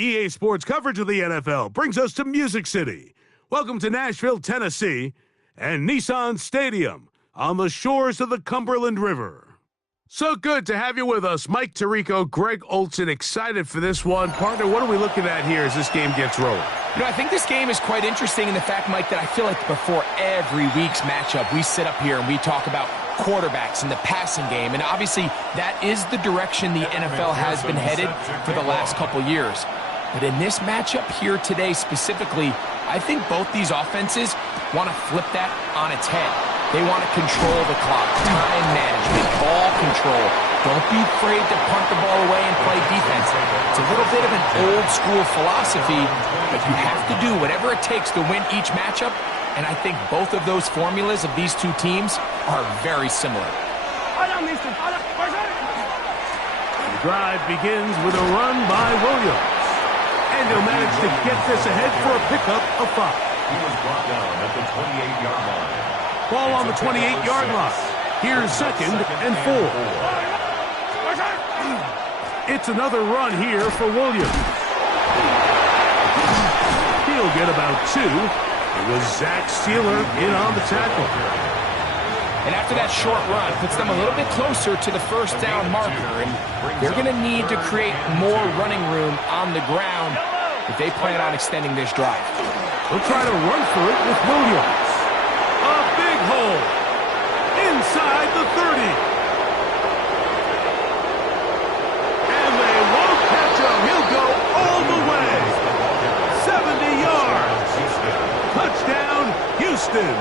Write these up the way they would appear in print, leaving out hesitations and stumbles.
EA Sports coverage of the NFL brings us to Music City. Welcome to Nashville, Tennessee, and Nissan Stadium on the shores of the Cumberland River. So good to have you with us. Mike Tirico, Greg Olson, excited for this one. Partner, what are we looking at here as this game gets rolling? You know, I think this game is quite interesting in the fact, Mike, that I feel like before every week's matchup, we sit up here and we talk about quarterbacks and the passing game. And obviously, that is the direction the NFL has been headed for the last couple years. But in this matchup here today specifically, I think both these offenses want to flip that on its head. They want to control the clock, time management, ball control. Don't be afraid to punt the ball away and play defense. It's a little bit of an old school philosophy, but you have to do whatever it takes to win each matchup. And I think both of those formulas of these two teams are very similar. The drive begins with a run by Williams. And he'll manage to get this ahead for a pickup of 5. He was brought down at the 28-yard line. Ball on the 28-yard line. Here's 2nd and 4. It's another run here for Williams. He'll get about 2. It was Zach Sealer in on the tackle. And after that short run, puts them a little bit closer to the first down marker. And they're going to need to create more running room on the ground if they plan on extending this drive. They'll try to run for it with Williams. A big hole inside the 30. And they won't catch him. He'll go all the way. 70 yards. Touchdown, Houston.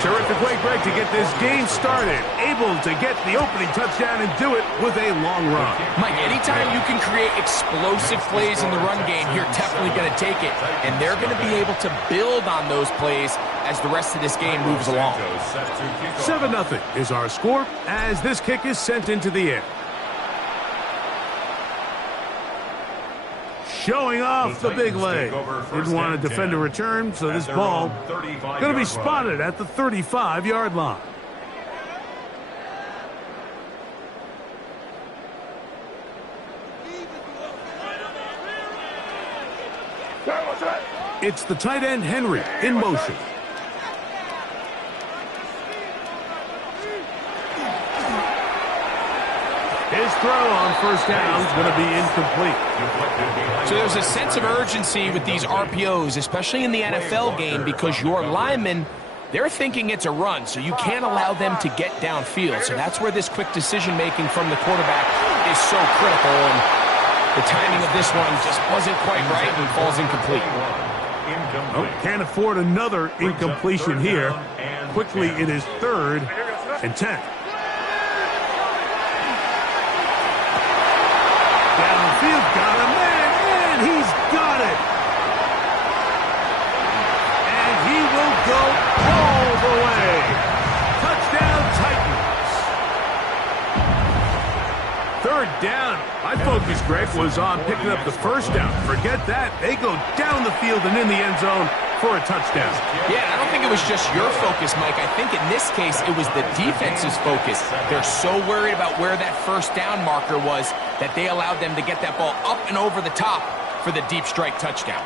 Terrific way, Greg, to get this game started. Able to get the opening touchdown and do it with a long run. Mike, anytime you can create explosive plays in the run game, you're definitely going to take it. And they're going to be able to build on those plays as the rest of this game moves along. 7-0 is our score as this kick is sent into the air. Showing off the big leg. Didn't want to defend a return, so this ball going to be spotted at the 35-yard line. It's the tight end Henry in motion. His throw on first down is going to be incomplete. So there's a sense of urgency with these RPOs, especially in the NFL game, because your linemen, they're thinking it's a run, so you can't allow them to get downfield. So that's where this quick decision-making from the quarterback is so critical, and the timing of this one just wasn't quite right and falls incomplete. Oh, can't afford another incompletion here. Quickly, it is 3rd and 10. Downfield, got a man, and he's got it. And he will go all the way. Touchdown, Titans. 3rd down. My focus, Greg, was on picking up the first down. Forget that. They go down the field and in the end zone for a touchdown. Yeah, I don't think it was just your focus, Mike. I think in this case, it was the defense's focus. They're so worried about where that first down marker was that they allowed them to get that ball up and over the top for the deep strike touchdown.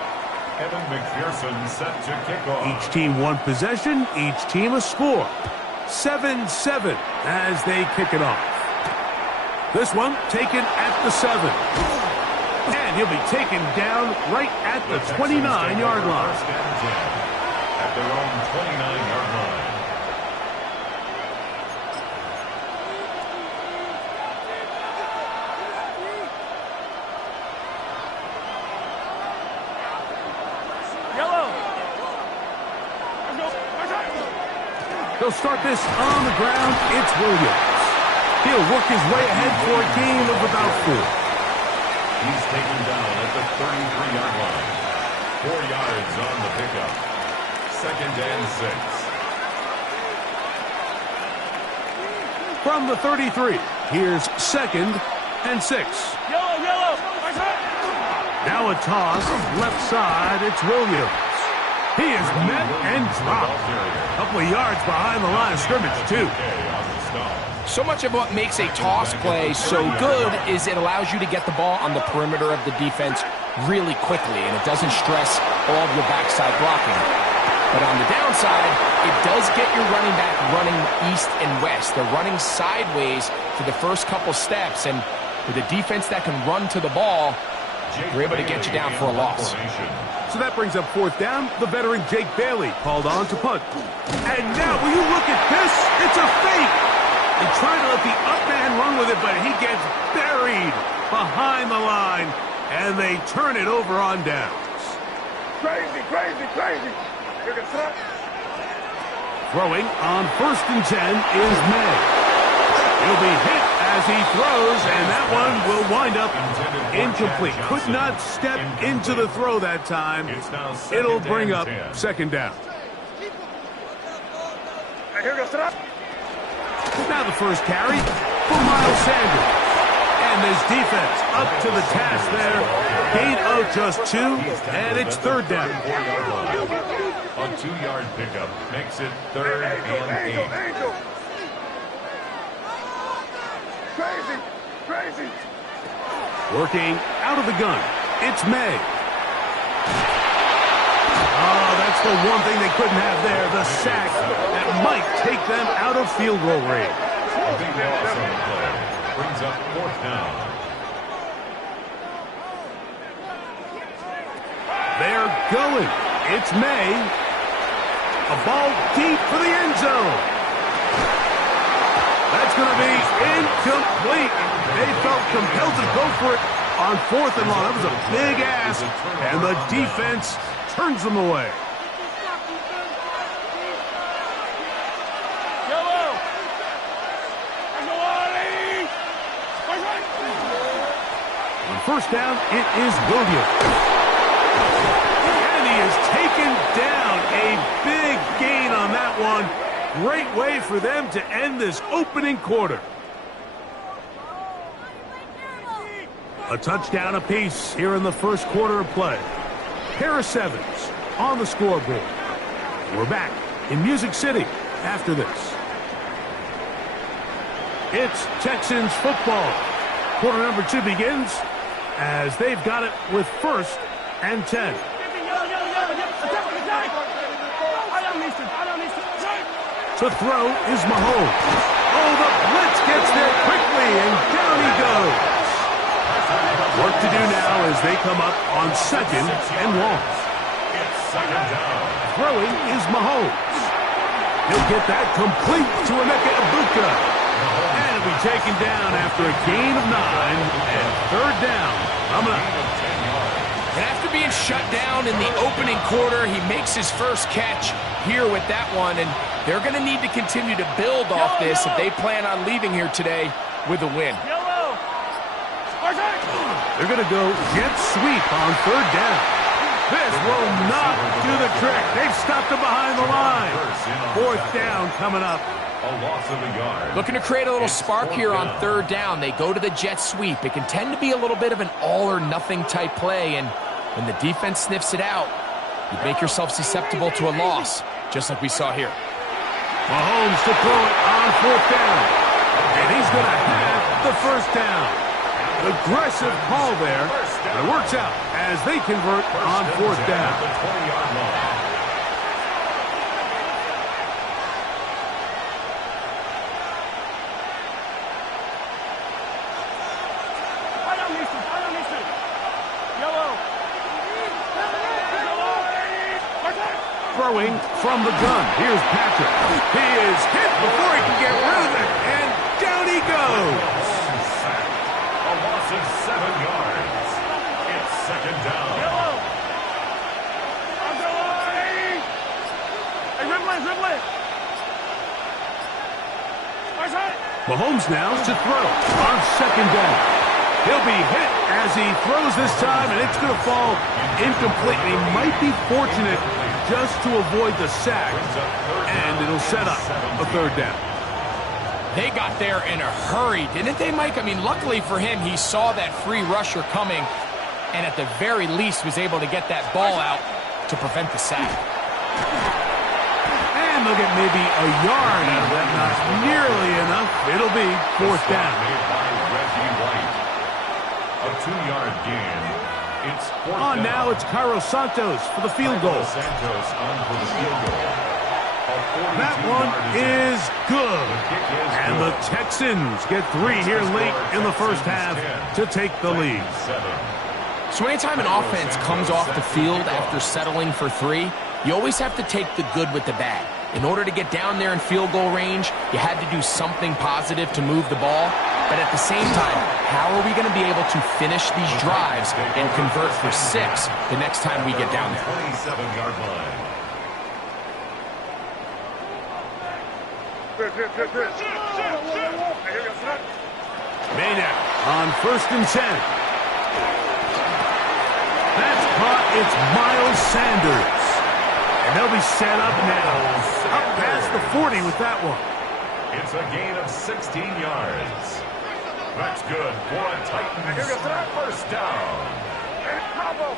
Evan McPherson set to kick off. Each team one possession, each team a score. 7-7 as they kick it off. This one taken at the 7. And he'll be taken down right at the 29-yard line. At their own 29-yard line. They'll start this on the ground. It's Williams. He'll work his way ahead for a gain of about 4. He's taken down at the 33-yard line. 4 yards on the pickup. 2nd and 6. From the 33, here's 2nd and 6. Now a toss, left side, it's Williams. He is met and dropped. A couple of yards behind the line of scrimmage, too. So much of what makes a toss play so good is it allows you to get the ball on the perimeter of the defense really quickly, and it doesn't stress all of your backside blocking. But on the downside, it does get your running back running east and west. They're running sideways for the first couple steps, and with a defense that can run to the ball, they're able to get you down for a loss. So that brings up fourth down. The veteran Jake Bailey called on to punt. And now, will you look at this? It's a fake. They try to let the up man run with it, but he gets buried behind the line, and they turn it over on downs. Crazy, crazy, crazy. Throwing on 1st and 10 is May. He'll be hit as he throws, and that one will wind up incomplete. Could not step into the throw that time. It'll bring up 2nd down. Now the first carry for Miles Sanders. And this defense up to the task there. Gain of just 2, and it's 3rd down. A 2-yard pickup makes it 3rd and 8. Crazy, crazy. Working out of the gun, it's May. Oh, that's the one thing they couldn't have there, the sack that might take them out of field goal range. A big loss on the play. Brings up 4th down. They're going. It's May. A ball deep for the end zone. That's going to be incomplete. They felt compelled to go for it on 4th and long. That was a big ask, and the defense turns them away. On 1st down, it is Williams. And he is taken down. A big gain on that one. Great way for them to end this opening quarter. A touchdown apiece here in the first quarter of play. Pair of 7s on the scoreboard. We're back in Music City after this. It's Texans football. Quarter number 2 begins as they've got it with 1st and 10. To throw is Mahomes. Oh, the blitz gets there quickly, and down he goes. Work to do now as they come up on 2nd and long. It's 2nd down. Throwing is Mahomes. He'll get that complete to Emeka Ibuka. And it'll be taken down after a gain of 9 and 3rd down. Coming up. And after being shut down in the opening quarter, he makes his first catch here with that one, and they're going to need to continue to build off this if they plan on leaving here today with a win. They're going to go jet sweep on 3rd down. This will not do the trick. They've stopped him behind the line. 4th down coming up. A loss of a yard. Looking to create a little spark here on 3rd down. They go to the jet sweep. It can tend to be a little bit of an all-or-nothing type play, and when the defense sniffs it out, you make yourself susceptible to a loss, just like we saw here. Mahomes to throw it on 4th down. And he's going to have the 1st down. Aggressive call there, but it works out as they convert on 4th down. The 20-yard line. Throwing from the gun. Here's Patrick. He is hit before he can get rid of it, and down he goes. A loss of 7 yards. It's 2nd down. Mahomes now to throw on 2nd down. He'll be hit as he throws this time, and it's going to fall incomplete. He might be fortunate just to avoid the sack, and it'll set up a 3rd down. They got there in a hurry, didn't they, Mike? I mean, luckily for him, he saw that free rusher coming, and at the very least was able to get that ball out to prevent the sack. And they'll get maybe a yard out of that. Not nearly enough. It'll be fourth down. Made by Reggie White. A 2-yard gain. It's fourth On down. now, it's Cairo Santos for the field goal. Santos on for the field goal. That one is good. And the Texans get 3 here late in the first half to take the lead. So anytime an offense comes off the field after settling for 3, you always have to take the good with the bad. In order to get down there in field goal range, you had to do something positive to move the ball. But at the same time, how are we going to be able to finish these drives and convert for 6 the next time we get down there? 27-yard line. Maynard on 1st and 10. That's caught. It's Miles Sanders. And they'll be set up now. Up past the 40 with that one. It's a gain of 16 yards. That's good for a Titans first down.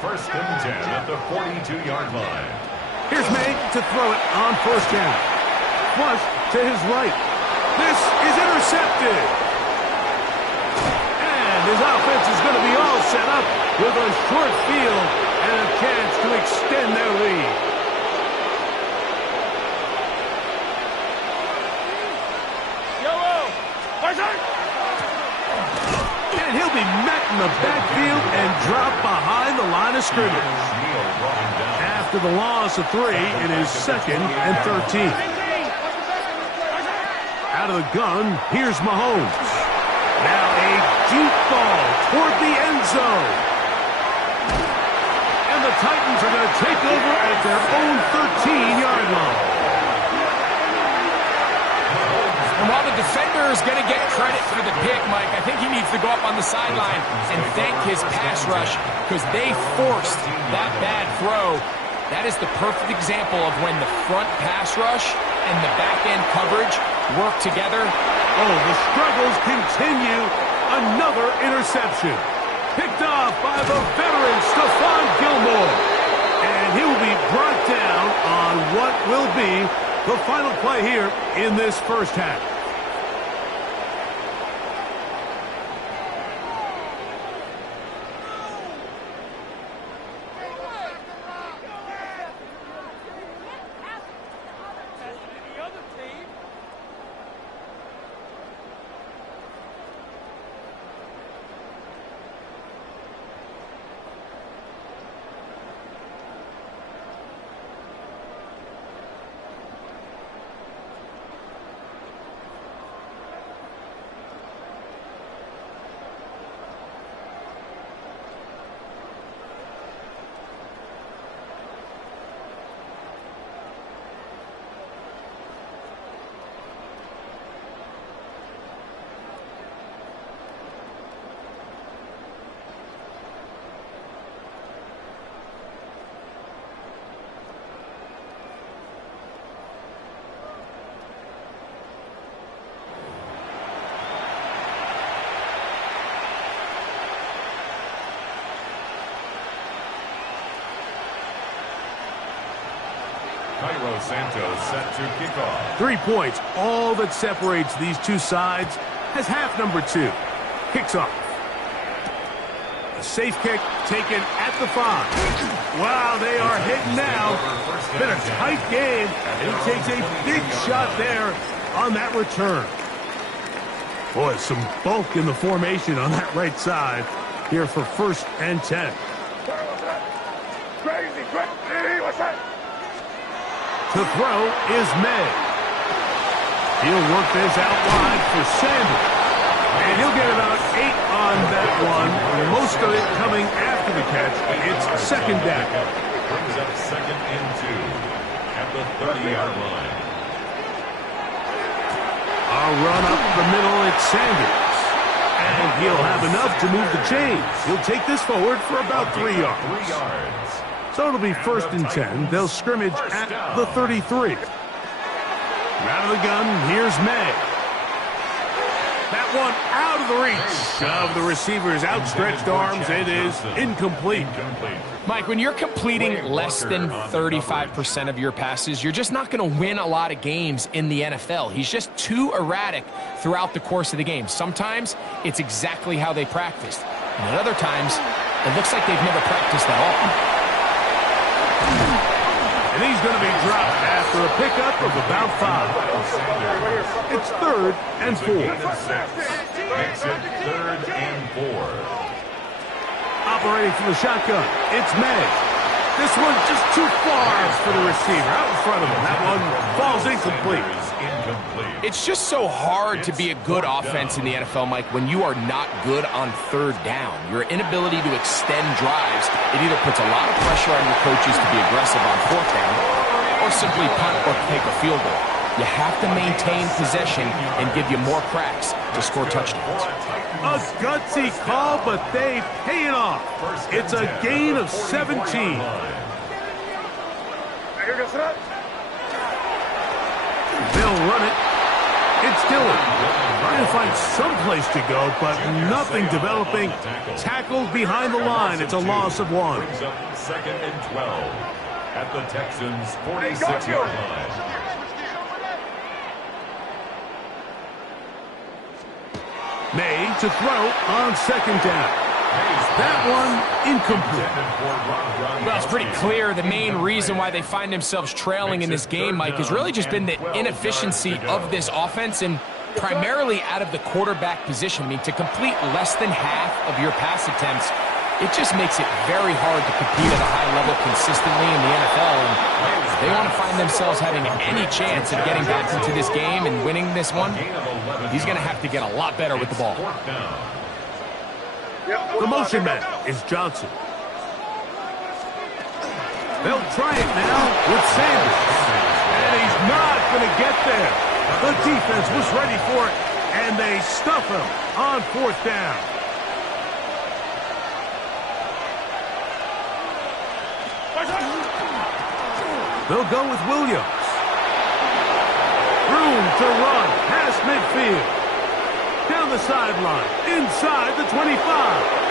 1st and 10 at the 42-yard line. Here's May to throw it on 1st down. Flush to his right. This is intercepted. And his offense is going to be all set up with a short field and a chance to extend their lead. And he'll be met in the backfield and dropped behind the line of scrimmage. After the loss of 3, it is 2nd and 13. Out of the gun, here's Mahomes. Now a deep ball toward the end zone. And the Titans are going to take over at their own 13-yard line. And while the defender is going to get credit for the pick, Mike, I think he needs to go up on the sideline and thank his pass rush because they forced that bad throw. That is the perfect example of when the front pass rush and the back-end coverage work together. Oh, the struggles continue. Another interception. Picked off by the veteran Stephon Gilmore. And he will be brought down on what will be the final play here in this first half. Cairo Santos set to kick off. 3 points, all that separates these two sides, has half number 2. Kicks off. A safe kick taken at the 5. Wow, they are hitting now. Been a tight game, and he takes a big shot there on that return. Boy, some bulk in the formation on that right side here for 1st and 10. Crazy, crazy, what's that? To throw is May. He'll work this out wide for Sanders. And he'll get about 8 on that one. Most of it coming after the catch. It's 2nd down. Brings up 2nd and 2 at the 30-yard line. A run up the middle, it's Sanders. And he'll have enough to move the chains. He'll take this forward for about 3 yards. 3 yards. So it'll be 1st and 10. They'll scrimmage at the 33. Out of the gun, here's May. That one out of the reach of the receiver's outstretched arms. It is incomplete. Mike, when you're completing less than 35% of your passes, you're just not going to win a lot of games in the NFL. He's just too erratic throughout the course of the game. Sometimes it's exactly how they practiced. And at other times, it looks like they've never practiced at all. And he's going to be dropped after a pickup of about 5. It's 3rd and 4. Makes it 3rd and 4. Operating from the shotgun, it's May. This one's just too far for the receiver, out in front of him. That one falls incomplete. It's just so hard to be a good offense in the NFL, Mike, when you are not good on 3rd down. Your inability to extend drives, it either puts a lot of pressure on your coaches to be aggressive on 4th down or simply punt or take a field goal. You have to maintain possession and give you more cracks to score touchdowns. A gutsy call, but they pay it off. It's a gain of 17. They'll run it. It's Dillon. Trying to find some place to go, but nothing developing. Tackled behind the line. It's a loss of 1. 2nd and 12 at the Texans' 46-yard line. May to throw on 2nd down. That one incomplete. Well, it's pretty clear the main reason why they find themselves trailing in this game, Mike, has really just been the inefficiency of this offense and primarily out of the quarterback position. I mean, to complete less than half of your pass attempts, it just makes it very hard to compete at a high level consistently in the NFL. And if they want to find themselves having any chance of getting back into this game and winning this one, he's going to have to get a lot better with the ball. The motion man is Johnson. They'll try it now with Sanders. And he's not going to get there. The defense was ready for it, and they stuff him on 4th down. They'll go with Williams. Room to run past midfield. Down the sideline, inside the 25.